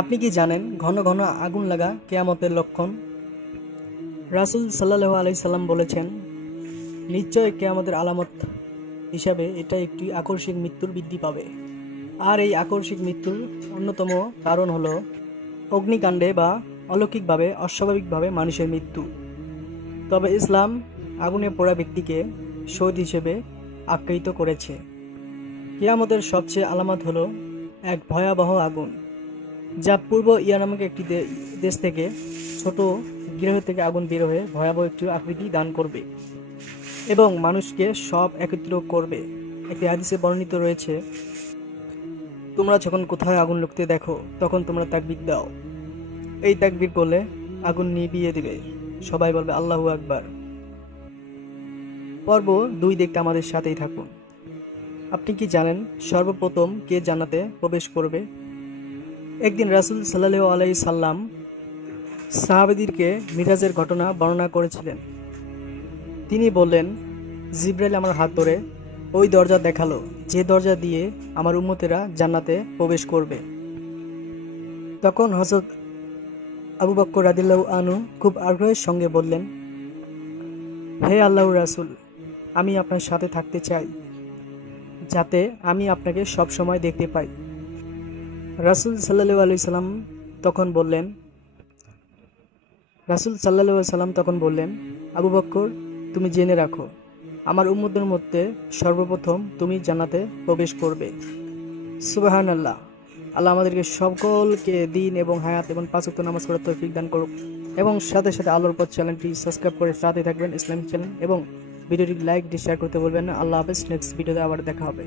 আপনি কি জানেন ঘন ঘন আগুন লাগা কিয়ামতের লক্ষণ? রাসূল সাল্লাল্লাহু আলাইহি সাল্লাম বলেছেন, নিশ্চয় কিয়ামতের আলামত হিসাবে এটা একটি আকস্মিক মৃত্যুর বৃদ্ধি পাবে। আর এই আকস্মিক মৃত্যুর অন্যতম কারণ হলো অগ্নিকাণ্ডে বা অলৌকিকভাবে অস্বাভাবিকভাবে মানুষের মৃত্যু। তবে ইসলাম আগুনে পোড়া ব্যক্তিকে শহীদ হিসেবে আখ্যায়িত করেছে। কিয়ামতের সবচেয়ে আলামত হলো এক ভয়াবহ আগুন, যা পূর্ব ইরান নামক একটি দেশ থেকে ছোট গৃহ থেকে আগুন বের হয়ে ভয়াবহ একটি আকৃতি দান করবে এবং মানুষকে সব একত্র করবে। একটি হাদিসে বর্ণিত রয়েছে, তোমরা যখন কোথায় আগুন লুকতে দেখো তখন তোমরা তাকবীর দাও। এই তাকবীর করলে আগুন নিভিয়ে দিবে, সবাই বলবে আল্লাহু আকবার। পর্ব 2 দেখতে আমাদের সাথেই থাকুন। আপনি কি জানেন সর্বপ্রথম কে জান্নাতে প্রবেশ করবে? একদিন রাসূল সাল্লাল্লাহু আলাইহি সাল্লাম সাহাবাদেরকে মিরাজের ঘটনা বর্ণনা করেছিলেন। তিনি বললেন, জিবরাইল আমার হাত ধরে ওই দরজা দেখালো যে দরজা দিয়ে আমার উম্মতেরা জান্নাতে প্রবেশ করবে। তখন হযরত আবু বকর রাদিয়াল্লাহু আনহু খুব আগ্রহের সঙ্গে বললেন, হে আল্লাহর রাসূল, আমি আপনার সাথে থাকতে চাই, যাতে আমি আপনাকে সব সময় দেখতে পাই। রাসূল সাল্লাল্লাহু আলাইহি সাল্লাম তখন বললেন, আবু বকর, তুমি জেনে রাখো, আমার উম্মতের মধ্যে সর্বপ্রথম তুমি জান্নাতে প্রবেশ করবে। সুবহানাল্লাহ। আল্লাহ আমাদেরকে সকলকে দিন এবং হায়াত এবং 5 ওয়াক্ত নামাজ পড়ার তৌফিক দান করুক। এবং সাথে সাথে আলোর পথ চ্যানেলটি সাবস্ক্রাইব করে সাথে থাকবেন, ইসলামিক চ্যানেল, এবং ভিডিওটি লাইক দিয়ে শেয়ার করতে বলবেন না। আল্লাহ হাফেজ। নেক্সট ভিডিওতে আবার দেখা হবে।